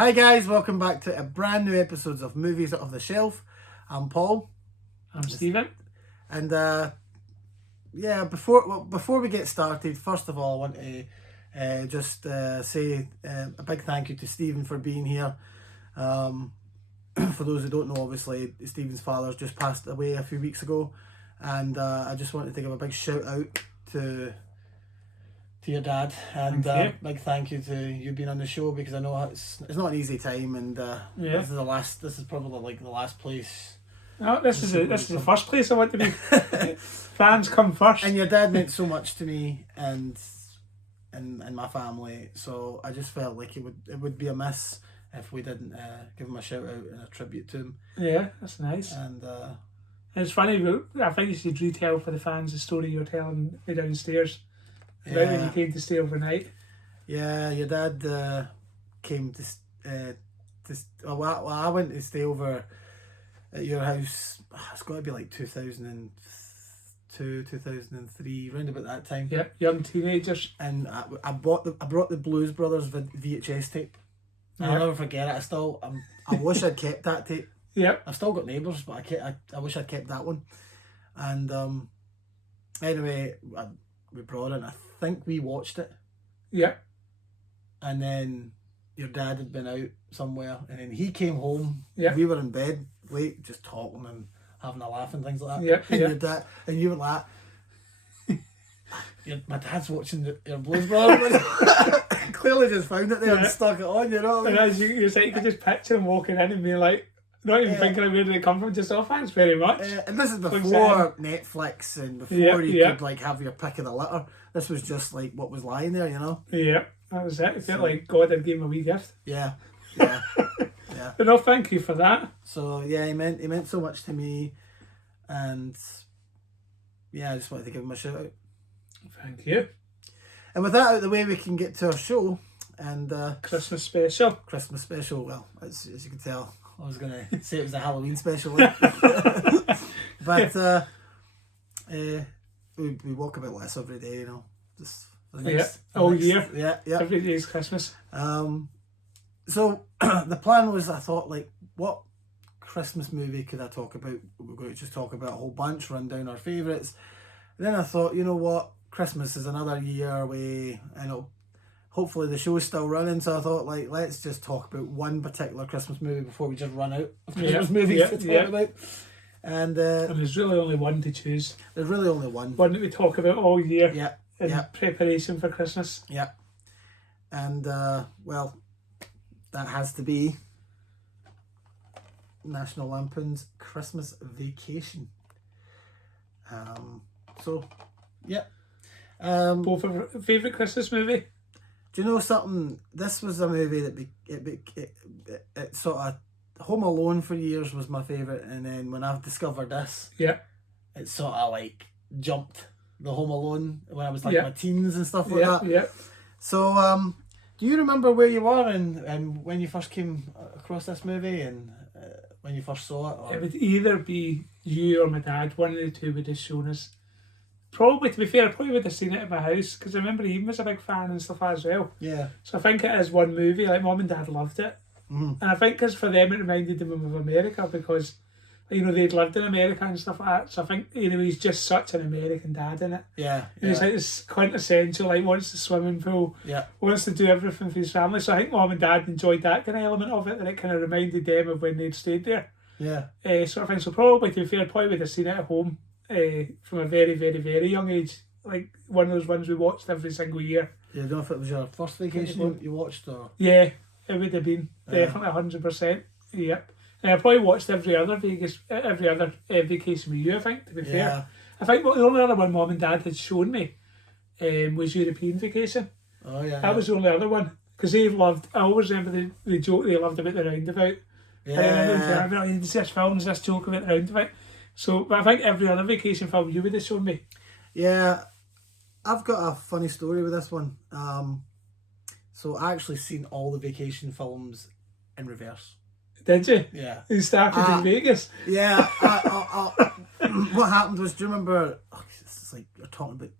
Hi guys, welcome back to a brand new episodes of Movies Off the Shelf. I'm Paul. I'm Stephen. And before we get started, first of all I want to just say a big thank you to Stephen for being here. For those who don't know, obviously Stephen's father's just passed away a few weeks ago, and I just wanted to give a big shout out to your dad, and big thank you to you being on the show, because I know it's not an easy time, and this is probably like the last place. No, this is the first place I want to be. Fans come first. And your dad meant so much to me and my family, so I just felt like it would be amiss if we didn't give him a shout out and a tribute to him. Yeah, that's nice. And it's funny, I think you should retell for the fans the story you're telling me downstairs. About when you came to stay overnight. Yeah, your dad came to I went to stay over at your house. It's got to be like 2002, 2003, round about that time. Yeah, young teenagers. And I brought the Blues Brothers VHS tape. I'll never forget it. I wish I'd kept that tape. Yeah. I've still got Neighbours, but I wish I'd kept that one. And anyway, we brought it, and I think we watched it. Yeah. And then your dad had been out somewhere, and then he came home. Yeah. We were in bed late, just talking and having a laugh and things like that. Yeah. And your dad, and you were like, my dad's watching your Blues Brothers. Clearly just found it there and stuck it on, you know. And as you said, you could just picture him walking in and being like, not even thinking of where they come from, just, oh, thanks very much. And this is before Netflix and before you could like have your pick of the litter. This was just like what was lying there, you know. Yeah, that was it. It felt like God had given him a wee gift. Yeah. But no, thank you for that. So yeah, he meant so much to me, and yeah, I just wanted to give him a shout out. Thank you. And with that out of the way, we can get to our show and Christmas special. Christmas special. Well, as you can tell, I was going to say it was a Halloween special, but we walk about less every day, you know. Just all year. Yeah. Every day is Christmas. So the plan was, I thought, like, what Christmas movie could I talk about? We're going to just talk about a whole bunch, run down our favourites. Then I thought, you know what, Christmas is another year away. I know, hopefully the show's still running, so I thought, like, let's just talk about one particular Christmas movie before we just run out of Christmas movies to talk about. And there's really only one to choose. There's really only one. One that we talk about all year. Yeah. In preparation for Christmas. Yeah. And well, that has to be National Lampoons Christmas Vacation. Both of our favourite Christmas movie. Do you know something? This was a movie that it sort of, Home Alone for years was my favourite, and then when I've discovered this, it sort of like jumped the Home Alone when I was like my teens and stuff like that. Yeah. So do you remember where you were and when you first came across this movie and when you first saw it? Or? It would either be you or my dad. One of the two would have shown us. Probably, to be fair, I probably would have seen it at my house, because I remember he was a big fan and stuff as well. Yeah. So I think it is one movie. Like, Mum and Dad loved it. Mm-hmm. And I think because for them it reminded them of America, because, you know, they'd lived in America and stuff like that. So I think, you know, he's just such an American dad in it. Yeah. And he's like this quintessential, like, wants the swimming pool, wants to do everything for his family. So I think Mum and Dad enjoyed that kind of element of it, that it kind of reminded them of when they'd stayed there. Yeah. Sort of thing. So probably, to be fair, probably would have seen it at home from a very, very, very young age. Like one of those ones we watched every single year. You don't know if it was your first vacation you watched, or? Yeah, it would have been definitely 100%. Yep. And I probably watched every other vacation with you, I think, to be fair. I think the only other one Mum and Dad had shown me was European Vacation. Oh yeah. That was the only other one, because they loved. I always remember the joke they loved about the roundabout. Yeah. I remember there's this film, there's this joke about the roundabout. So, but I think every other vacation film you would have shown me. Yeah, I've got a funny story with this one. So I actually seen all the vacation films in reverse. Did you? Yeah. You started in Vegas. Yeah. What happened was, do you remember? Oh, this is like you're talking about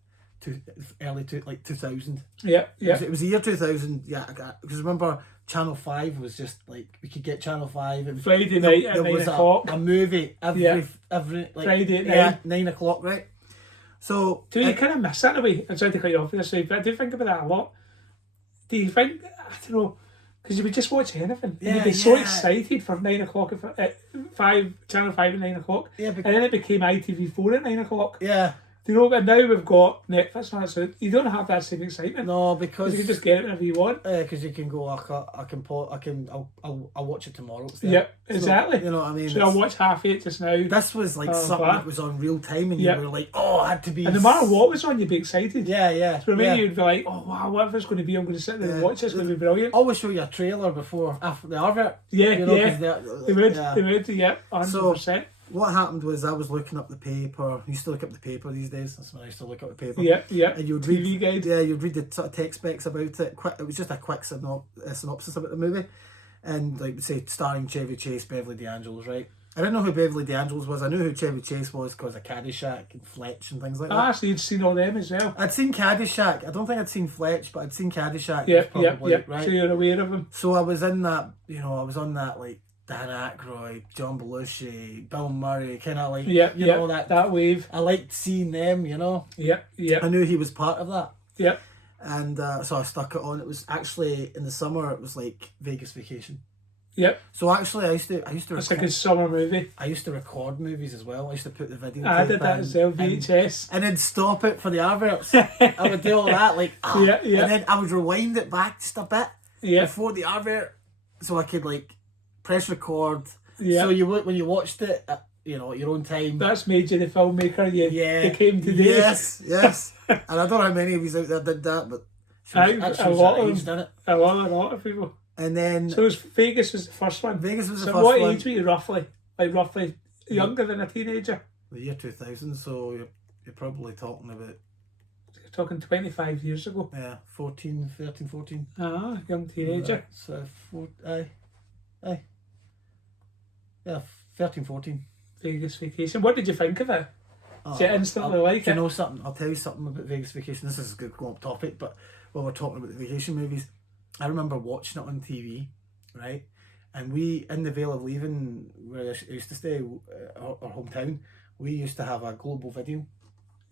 early 2000. Yeah, yeah. It was the year 2000. Yeah, because remember Channel 5 was just like we could get Channel 5. It was, Friday night at 9 o'clock. A movie every like Friday at 9 o'clock, right? So do you kind of miss that in a way? I'm sorry to cut you off this way, but I do think about that a lot. Do you think, I don't know, because you would just watch anything. And you'd be so excited for 9 o'clock at Channel 5 at 9 o'clock. Yeah, and then it became ITV4 at 9 o'clock. Yeah. Do you know, but now we've got Netflix now, so you don't have that same excitement. No, because you can just get it whenever you want. Because you can go, I'll watch it tomorrow. Yep, exactly. You know what I mean? So I'll watch half of it just now. This was like something that was on real time, and you were like, oh, I had to be. And no matter what was on, you'd be excited. Yeah, yeah. So for me, you'd be like, oh wow, whatever it's going to be, I'm going to sit there and watch it. It's going to be brilliant. Always show you a trailer after the advert. Yeah, you know, they would, 100%. What happened was I was looking up the paper. I used to look up the paper these days. That's when I used to look up the paper. Yeah, yeah. And you'd read, TV guide. Yeah, you'd read the sort of text specs about it. It was just a quick synopsis about the movie, and like say starring Chevy Chase, Beverly D'Angelo's, right? I didn't know who Beverly D'Angelo's was. I knew who Chevy Chase was because of Caddyshack and Fletch and things like that. So you'd seen all them as well. I'd seen Caddyshack. I don't think I'd seen Fletch, but I'd seen Caddyshack. Yeah, right. So you're aware of them. So I was in that. I was on that like. Dan Aykroyd, John Belushi, Bill Murray, kind of like, you know, that wave. I liked seeing them, you know. Yeah, yeah. I knew he was part of that. Yeah. And so I stuck it on. It was actually, in the summer, it was like Vegas Vacation. Yep. So actually, I used to It's a good summer movie. I used to record movies as well. I used to put the video I did that as well, VHS. And then stop it for the adverts. I would do all that, like, yeah. And then I would rewind it back just a bit before the advert so I could, like, press record. Yeah. So when you watched it, at your own time. That's made you the filmmaker you came today. Yes. And I don't know how many of you out there did that, but a lot of people. And then Vegas was the first one. Vegas was the so first one. So what age were you roughly? Like roughly younger than a teenager? The year 2000, so you're probably talking about... You're talking 25 years ago. Yeah, 13, 14. Young teenager. Right. So, aye. Yeah, 13, 14. Vegas Vacation. What did you think of it? Did you instantly like it? Do you know something? I'll tell you something about Vegas Vacation. This is a good go-up topic, but while we're talking about the vacation movies, I remember watching it on TV, right? And we, in the Vale of Leaving, where I used to stay, our hometown, we used to have a global video.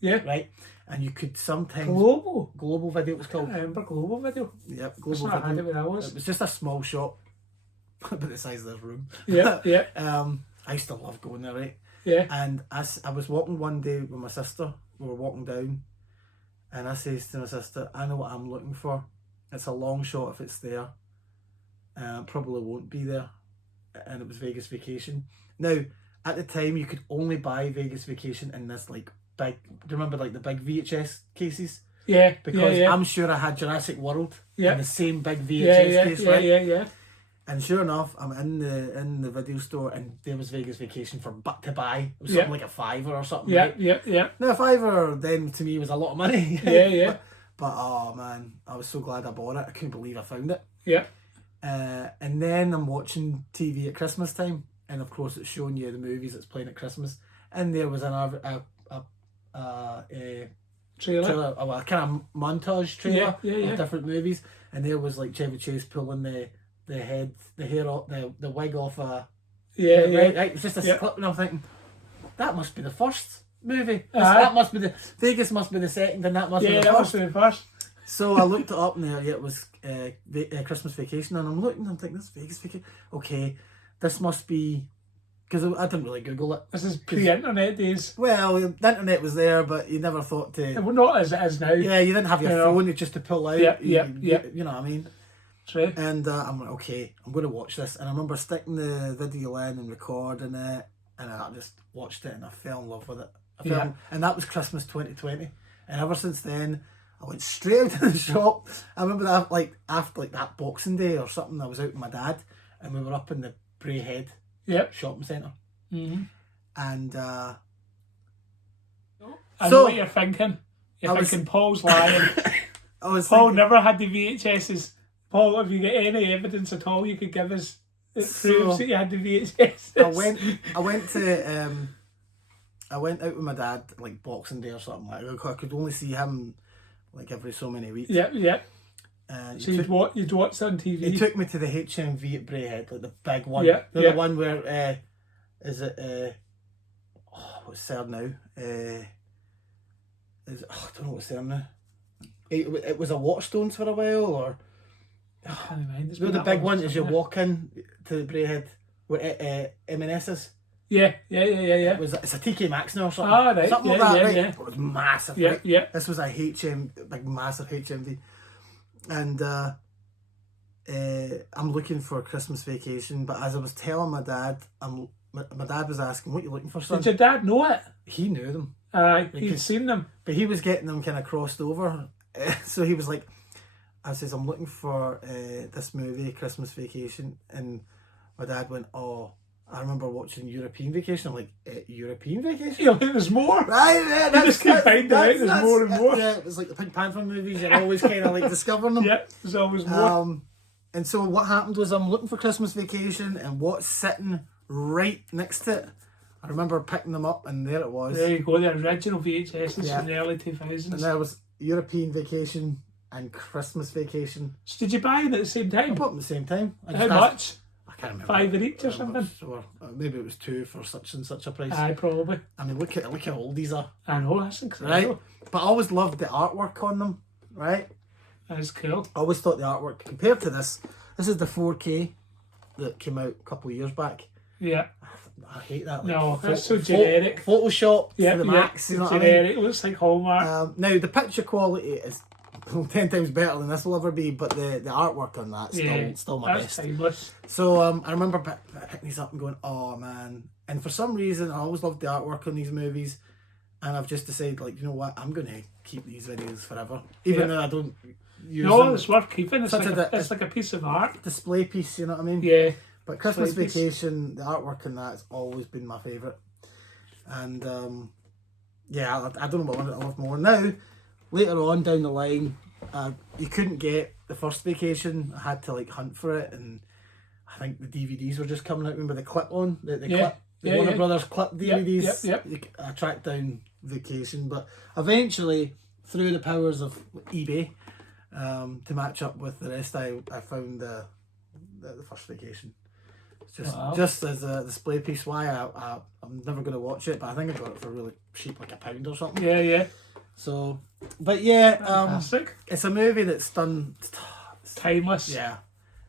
Yeah. Right? And you could sometimes... Global video, it was called. I remember global video. Yep, global video. I had it when I was. It was just a small shop. About the size of this room. Yeah. I used to love going there, right? Yeah. And I was walking one day with my sister. We were walking down, and I says to my sister, I know what I'm looking for. It's a long shot if it's there. Probably won't be there. And it was Vegas Vacation. Now, at the time, you could only buy Vegas Vacation in this like big, do you remember like the big VHS cases? Yeah. Because I'm sure I had Jurassic World in the same big VHS case, right? Yeah. And sure enough, I'm in the video store, and there was Vegas Vacation to buy. It was something like a $5 or something. Yeah, right? yeah. Now, a $5 then to me was a lot of money. Yeah. But oh man, I was so glad I bought it. I couldn't believe I found it. Yeah. And then I'm watching TV at Christmas time, and of course it's showing you the movies that's playing at Christmas. And there was a trailer, a kind of montage trailer of different movies, and there was like Chevy Chase pulling the wig off a... Right? It's just a clip, and I'm thinking, that must be the first movie. That must be Vegas must be the second, and that must be the first. Yeah, that must be the first. So I looked it up, and it was Christmas Vacation, and I'm thinking, this Vegas Vacation? Okay, this must be... Because I didn't really Google it. This is pre-internet days. Well, the internet was there, but you never thought to... Well, not as it is now. Yeah, you didn't have your phone just to pull out. Yeah. You know what I mean? True. And I'm like, okay, I'm going to watch this. And I remember sticking the video in and recording it, and I just watched it, and I fell in love with it. And that was Christmas 2020. And ever since then, I went straight out to the shop. I remember that, like, after like that Boxing Day or something, I was out with my dad, and we were up in the Bray Head shopping centre. Mm-hmm. And I know what you're thinking. You're thinking Paul's lying. Paul never had the VHSs. Paul, have you got any evidence at all you could give us that proves that you had the VHS? I went to I went out with my dad like Boxing Day or something like that. I could only see him like every so many weeks. Yeah, yeah. So you'd watch it on TV. He took me to the HMV at Braehead, like the big one. Yeah, The one where is it what's there now? I don't know what's there now. It was a Waterstones for a while, or I can't mind. the big one as you walk in to Braehead where M&S is. Yeah. It's a TK Maxx now or something. Ah, right. Something like that, right? It was massive, right? Yeah. This was a big massive HMV. And I'm looking for a Christmas Vacation, but as I was telling my dad, my dad was asking, what are you looking for, son? Did your dad know it? He knew them. He'd seen them. But he was getting them kind of crossed over. So he was like, I says, I'm looking for this movie, Christmas Vacation. And my dad went, oh, I remember watching European Vacation. I'm like, European Vacation? Yeah, there's more. Right, yeah. You just keep finding out there's more and more. Yeah, it was like the Pink Panther movies. You're always kind of like discovering them. Yeah, there's always more. And so what happened was I'm looking for Christmas Vacation, and what's sitting right next to it, I remember picking them up, and there it was. There you go, the original VHSs from the early 2000s. And there was European Vacation and Christmas Vacation. So did you buy them at the same time? I bought them at the same time. How much? I can't remember. 5 in each or something? Or maybe it was 2 for such and such a price. Aye, probably. I mean, look how old these are. I know, that's incredible. Right? But I always loved the artwork on them, right? That's cool. I always thought the artwork, compared to this is the 4K that came out a couple of years back. Yeah. I hate that. No, that's so generic. Photoshop to the max, you know what I mean? Generic, it looks like Hallmark. Now, the picture quality is 10 times better than this will ever be, but the artwork on that's still my best. Timeless. So I remember picking these up and going, oh man. And for some reason, I always loved the artwork on these movies. And I've just decided, like, you know what, I'm going to keep these videos forever. Even though I don't use them. It's worth keeping. It's like a piece of art. Display piece, you know what I mean? Yeah. But Christmas Vacation, the artwork in that's always been my favourite. And I don't know what I love more. Now, later on down the line, you couldn't get the first Vacation. I had to like hunt for it, and I think the DVDs were just coming out. Remember the clip-on? The Warner Brothers clip DVDs? Yep. I tracked down Vacation, but eventually, through the powers of eBay, to match up with the rest, I found the first Vacation. Just as a display piece. Why I'm never going to watch it, but I think I got it for really cheap, like £1 or something. Yeah. So, but yeah, fantastic. It's a movie that's done timeless. Yeah,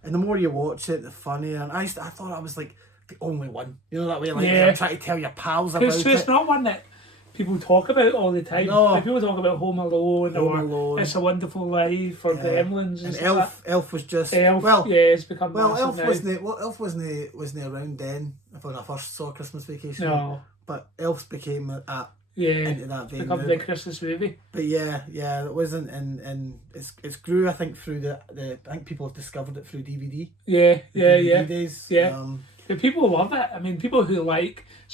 and the more you watch it, the funnier. And I thought I was like the only one, you know, that way. Like I'm trying to tell your pals about it. It's not one that people talk about all the time. No. Like people talk about Home Alone, It's a Wonderful Life, or Gremlins, and Elf was just it's become Elf now. Elf wasn't around then when I first saw Christmas Vacation. No, but Elf became into that vein. Become a big Christmas movie. But yeah, it wasn't, and it's grew. I think through the I think people have discovered it through DVD. DVD days. But people love it. I mean, people who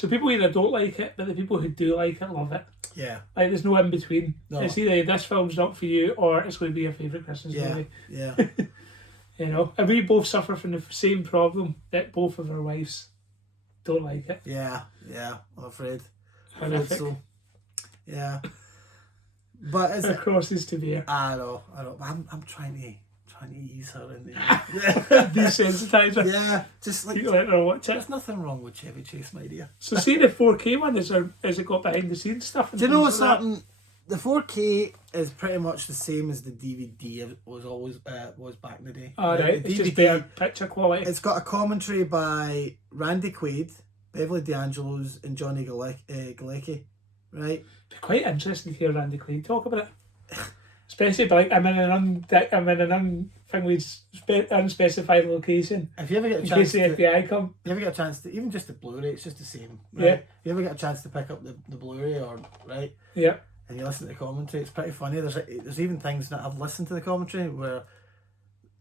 people either don't like it, but the people who do like it love it. Yeah. Like there's no in between. No. It's either this film's not for you or it's going to be your favourite Christmas movie. Yeah. You know, and we both suffer from the same problem that both of our wives don't like it. Yeah. I'm afraid. Horrific. So. Yeah. But is it crosses to bear? I know. I'm trying to ease her in there. Desensitize her. Yeah, just like let her watch it. There's nothing wrong with Chevy Chase, my dear. So see the 4K one, has it got behind the scenes stuff? Do you know something? The 4K is pretty much the same as the DVD was always was back in the day. All right, it's just better picture quality. It's got a commentary by Randy Quaid, Beverly D'Angelo's, and Johnny Galecki. Right? It'd be quite interesting to hear Randy Quaid talk about it. Especially like I'm in an unspecified location. If you ever get a in chance case the FBI come. You ever get a chance to, even just the Blu-ray, it's just the same. Right? Yeah. If you ever get a chance to pick up the Blu-ray Yeah. And you listen to the commentary, it's pretty funny. There's even things that I've listened to the commentary where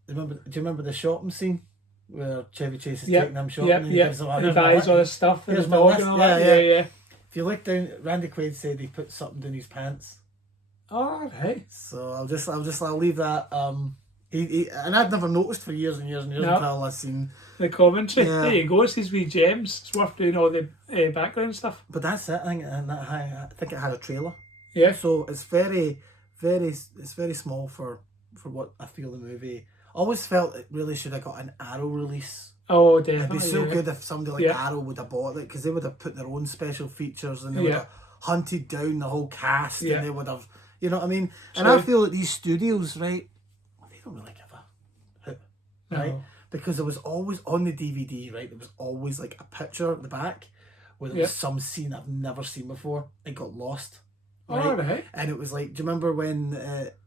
do you remember the shopping scene where Chevy Chase is taking them shopping and he gives them and he buys all this stuff and his dog and all that. Yeah. If you look down, Randy Quaid said he put something down his pants. All right. So I'll leave that. And I'd never noticed for years and years and years until I seen the commentary. Yeah. There you go. It's these wee gems. It's worth doing all the background stuff. But that's it. I think it had a trailer. Yeah. So it's very small for what I feel the movie. I always felt it really should have got an Arrow release. Oh, definitely. It'd be so good if somebody like Arrow would have bought it, because they would have put their own special features and they would have hunted down the whole cast and they would have, you know what I mean? And I feel that these studios, right, they don't really give a hoot, right? Because there was always on the DVD, right, there was always like a picture at the back where there was some scene I've never seen before. It got lost. Right? Oh, right. And it was like, do you remember when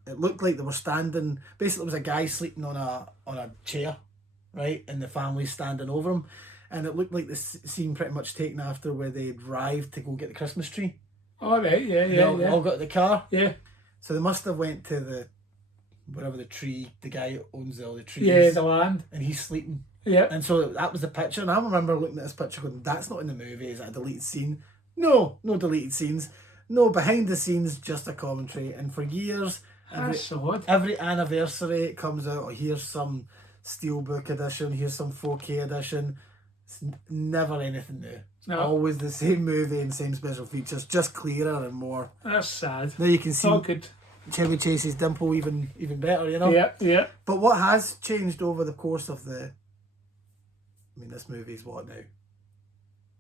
it looked like they were standing, basically it was a guy sleeping on a chair, right, and the family's standing over him, and it looked like this scene pretty much taken after where they arrived to go get the Christmas tree. All right, They all got the car. Yeah. So they must have went to wherever the tree, the guy who owns all the trees. Yeah, the land. And he's sleeping. Yeah. And so that was the picture, and I remember looking at this picture going, that's not in the movie, is that a deleted scene? No deleted scenes. No, behind the scenes, just a commentary. And for years, every anniversary it comes out, here's some Steelbook edition, here's some 4K edition. It's never anything new. It's always the same movie and same special features, just clearer and more. That's sad. Now you can see good. Chevy Chase's dimple even better, you know? Yeah. But what has changed over the course of this movie's what now?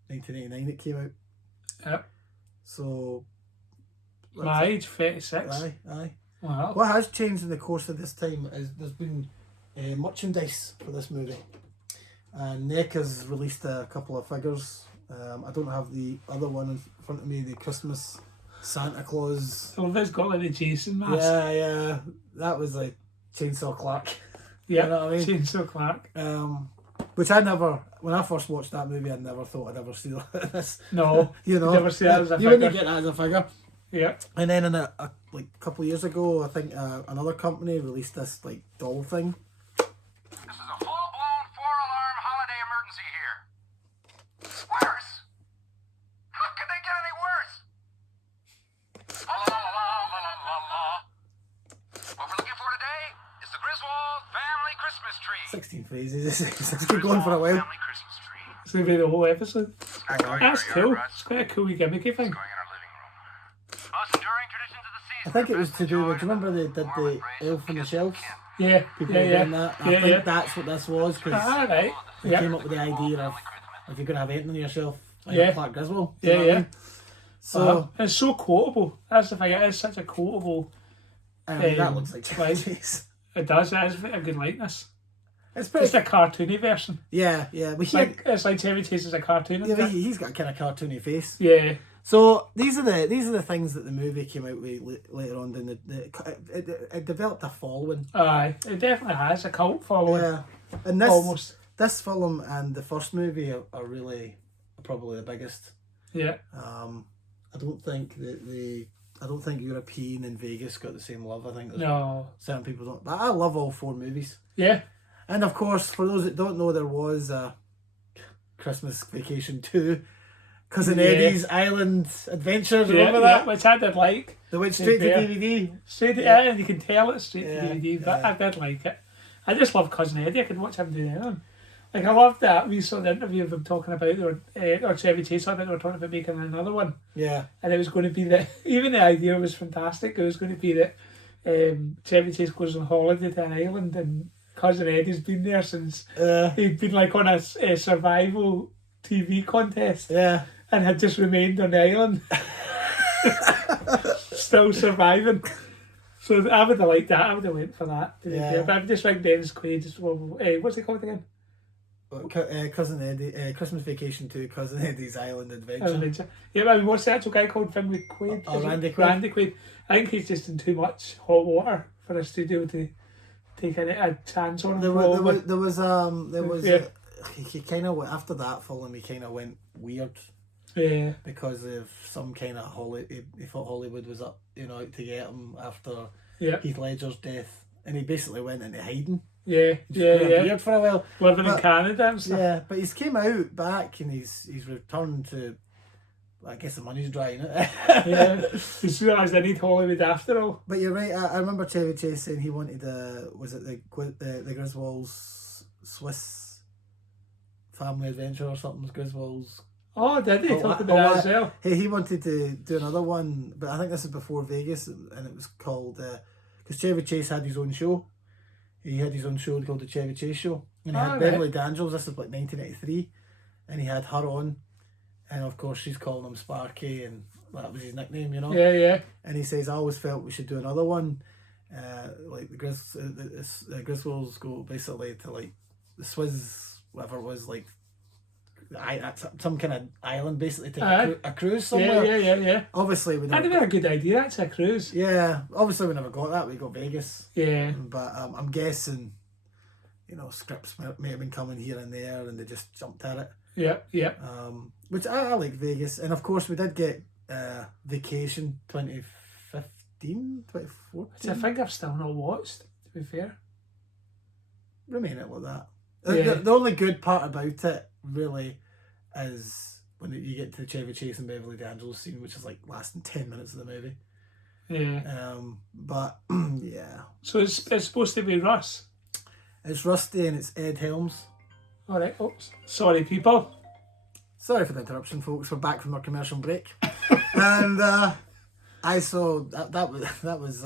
1989 it came out. Yeah. So... My age, 36. Aye. Wow. What has changed in the course of this time is there's been merchandise for this movie. And Nick has released a couple of figures. I don't have the other one in front of me, the Christmas Santa Claus. Oh, that's got like the Jason mask. Yeah. That was like Chainsaw Clark. Yeah, you know what I mean? Chainsaw Clark. Which I never, when I first watched that movie, I never thought I'd ever see this. No, you know, never see that as a you figure. wouldn't get that as a figure. Yeah. And then in a couple of years ago, I think another company released this like doll thing. This is a full-blown 4-alarm holiday emergency here. Worse? How could they get any worse? La la la la la la la. What we're looking for today is the Griswold family Christmas tree. 16 phases. Let's keep going for a while. Family Christmas tree. It's going to be the whole episode. Going That's in our cool. yard, Russ. It's quite a cool gimmicky thing. Going in our living room. Most enduring traditions of the season. I think it was to do with, do you remember they did the Elf on the Shelves? Yeah. People were doing that. I think that's what this was, because Right. they Yeah. came up with the idea of if you're going to have anything on your shelf, Yeah. Clark Griswold. You know Yeah, what I mean? So, It's so quotable. That's the thing. It is such a quotable. that looks like like- Chase. It does. It is a good likeness. It's pretty. It's a cartoony version. Yeah. But It's like Chevy Chase is a cartoon. yeah, but he's got a kind of cartoony face. Yeah. So these are the things that the movie came out with later on. It developed a following. Aye. It definitely has a cult following. Yeah, and Almost. this film and the first movie are really probably the biggest. Yeah. I don't think I don't think European and Vegas got the same love. I think No. certain people don't. But I love all four movies. Yeah. And of course, for those that don't know, there was a Christmas Vacation 2. Cousin Eddie's Island Adventure, remember that? Which I did like. They went straight to Yeah. DVD. Straight and you can tell it's straight Yeah, to DVD, but yeah. I did like it. I just love Cousin Eddie. I could watch him do anything. Like, I loved that. We saw the interview of them talking about, or Chevy Chase, I think they were talking about making another one. Yeah. And it was going to be even the idea was fantastic. It was going to be that Chevy Chase goes on holiday to an island and Cousin Eddie's been there since he'd been like on a survival TV contest. Yeah. And had just remained on the island. Still surviving. So I would have liked that. I would have went for that. To be fair. But I've just like Dennis Quaid. What's it called again? Cousin Eddie, Christmas Vacation 2, Cousin Eddie's Island Adventure. Yeah, but I mean, what's the actual guy called? Finn Quaid? Randy Quaid. Randy Quaid. I think he's just in too much hot water for a studio to take a chance on him. There was he kind of after that film he kind of went weird. Yeah. Because of some kind of he thought Hollywood was up, out to get him after Heath Ledger's death, and he basically went into hiding. Yeah. Weird for a while. Living in Canada and stuff. Yeah, but he's came out back and he's returned to I guess the money's dry, you know. Yeah, just realised I need Hollywood after all. But you're right. I remember Chevy Chase saying he wanted was it the Griswolds Swiss Family Adventure or something? Griswolds. Oh, did he talk about that as well? Hey, he wanted to do another one, but I think this is before Vegas, and it was called because Chevy Chase had his own show. He had his own show called the Chevy Chase Show, and he had Beverly D'Angelo. This is like 1983, and he had her on, and of course she's calling him Sparky, and that was his nickname, you know. Yeah, yeah. And he says, I always felt we should do another one, like the Griswolds go basically to like the Swiss, whatever it was, like some kind of island, basically take a cruise somewhere. Yeah. Obviously, we That'd be a good idea. That's a cruise. Yeah, obviously we never got that. We got Vegas. Yeah. But I'm guessing, you know, scripts may have been coming here and there, and they just jumped at it. Yeah. Which I like Vegas, and of course we did get Vacation 2015, 2014. Which I think I've still not watched, to be fair. Remain it like that. Yeah. The only good part about it really is when you get to the Chevy Chase and Beverly D'Angelo scene, which is like lasting 10 minutes of the movie. Yeah. But yeah. So it's supposed to be Russ. It's Rusty and it's Ed Helms. All right. Oops. Sorry, people. Sorry for the interruption, folks. We're back from our commercial break, and I saw that was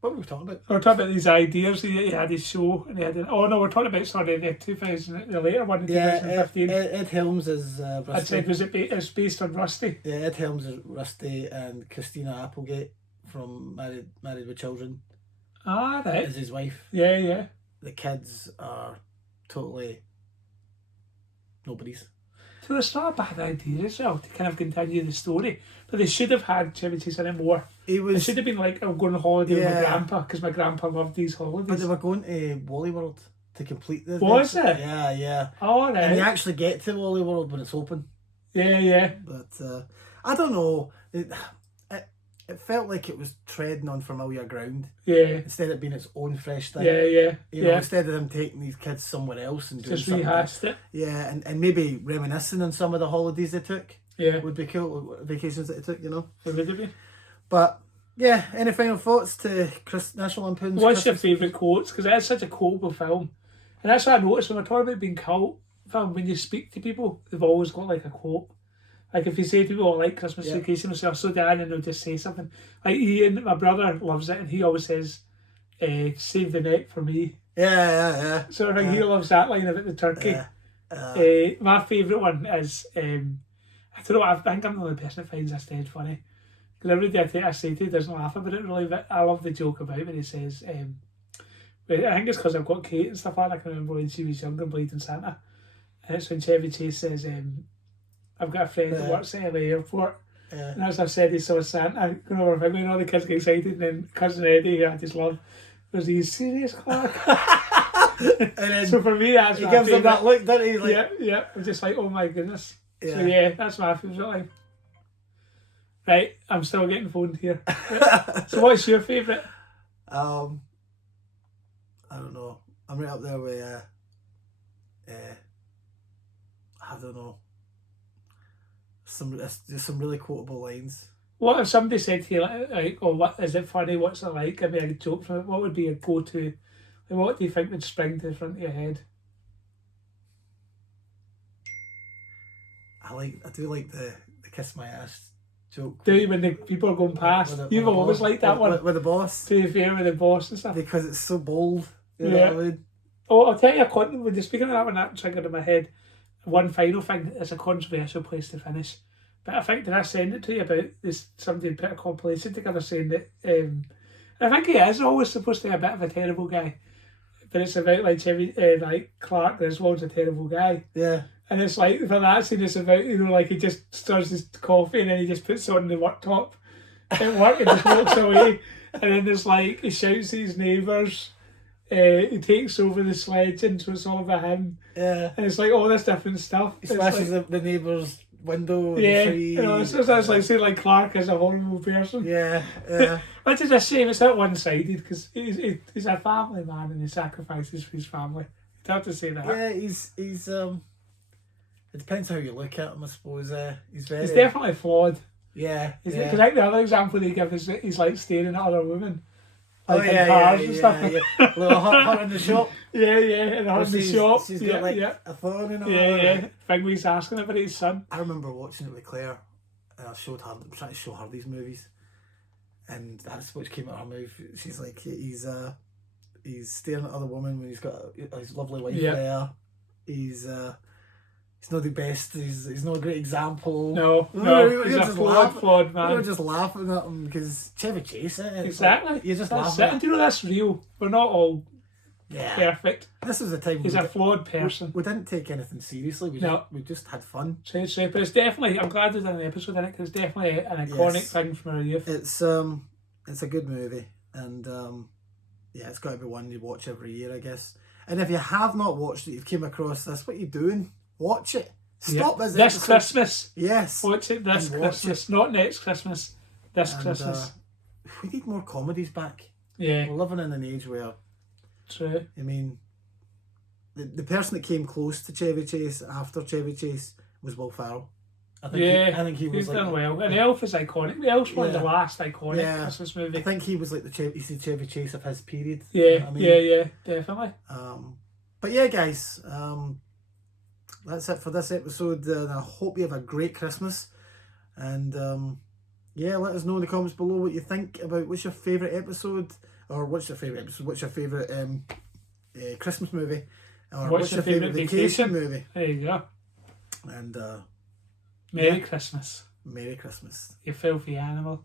what were we talking about? We're talking about these ideas. He had his show, and he had. We're talking about the later one in 2015. Ed Helms is Rusty. I said, it's based on Rusty? Yeah, Ed Helms is Rusty, and Christina Applegate from Married with Children. Ah, right. Is his wife. Yeah. The kids are totally nobody's. So it's not a bad idea as well to kind of continue the story, but they should have had Chevy Chase in it more. It should have been like, I'm going on holiday with my grandpa, because my grandpa loved these holidays. But they were going to Wally World to complete this. Was it? Yeah. Oh, right. And you actually get to Wally World when it's open. Yeah. But I don't know. It felt like it was treading on familiar ground. Yeah. Instead of being its own fresh thing. Yeah. You know, instead of them taking these kids somewhere else and doing just something. rehashed it. Yeah, and maybe reminiscing on some of the holidays they took. Yeah. Would be cool. Vacations that they took, you know. It would have been. But yeah, any final thoughts to National Lampoons? What's your favourite quotes? Because it is such a quotable film. And that's what I noticed when we're talking about being cult film, when you speak to people, they've always got like a quote. Like if you say to people, I like Christmas Vacation, or so Dan, and they'll just say something. Like Ian, my brother, loves it, and he always says, save the neck for me. Yeah. So I think he loves that line about the turkey. My favourite one is, I don't know, I think I'm the only person that finds this dead funny. Because everybody I say to doesn't laugh about it really, but I love the joke about it when he says, I think it's because I've got Kate and stuff like that. I can remember when she was younger and believed in Santa. And it's when Chevy Chase says, I've got a friend that works at the airport, and as I said, he saw Santa going over him, and all the kids get excited, and then cousin Eddie, who I just love, was he serious, Clark? And then so for me, that's he my gives favourite. him that look, doesn't he? Like, yeah. I'm just like, oh my goodness. Yeah. So yeah, that's my favourite line. Right, I'm still getting phoned here. So what's your favourite? I don't know. I'm right up there with I don't know. There's some really quotable lines. What if somebody said to you, like, oh, what is it funny? What's it like? Give me a joke from it. What would be your go-to? And what do you think would spring to the front of your head? I do like the kiss my ass joke. Do you, when the people are going past? You've always liked that one. With the boss. To be fair, with the boss and stuff. Because it's so bold. You know what I mean? Oh, I'll tell you when you're speaking of that one, that triggered in my head. One final thing, it's a controversial place to finish. But I think, did I send it to you about this? Somebody put a compilation together saying that, I think he is always supposed to be a bit of a terrible guy. But it's about like Clark Griswold's a terrible guy. Yeah. And it's like, for that scene, it's about, like he just stirs his coffee and then he just puts it on the worktop at work and just walks away. And then there's like, he shouts at his neighbours. He takes over the sledging, so it's all about him. Yeah. And it's like all this different stuff. He smashes the neighbour's window. Yeah. The tree. You know, it's like saying like Clark is a horrible person. Yeah. Which is a shame. It's not one-sided because he's a family man and he sacrifices for his family. You'd have to say that. Yeah, he's it depends how you look at him, I suppose. He's very... He's definitely flawed. Yeah. Because Yeah. I think the other example they give is that he's like staring at other women. Oh, Like in yeah, cars yeah, and yeah, stuff. yeah. Little her in the shop. Yeah, in the shop. She's got like yeah. a phone and all Yeah, that. yeah. Fingway's asking about his son. I remember watching it with Claire, and I showed her, I'm trying to show her these movies, and that's what came out of her mouth. She's like, he's staring at other women when he's got his lovely wife there. He's not the best. He's not a great example. No, he's a flawed man. We were just laughing at him because Chevy Chase. Exactly. You're just that's laughing. it. And do you know that's real? We're not all perfect. This was the time he's a flawed person. We didn't take anything seriously. We just had fun. But it's definitely. I'm glad there's an episode in it because it's definitely an iconic thing from our youth. It's a good movie, and it's got to be one you watch every year, I guess. And if you have not watched it, you've came across this. What are you doing? Watch it. Stop this episode. Christmas. Yes. Watch it this Christmas, not next Christmas. This Christmas. We need more comedies back. Yeah. We're living in an age where. True. I mean, the person that came close to Chevy Chase after Chevy Chase was Will Ferrell. I think he was done well. And Elf is iconic. Elf's one of the last iconic Christmas movies. I think he was like he's the Chevy Chase of his period. Yeah, you know what I mean? yeah, definitely. But yeah, guys, that's it for this episode. I hope you have a great Christmas. And let us know in the comments below what you think about what's your favourite episode, or what's your favourite Christmas movie, or what's your favourite vacation movie. There you go. And Merry Christmas. Merry Christmas. You filthy animal.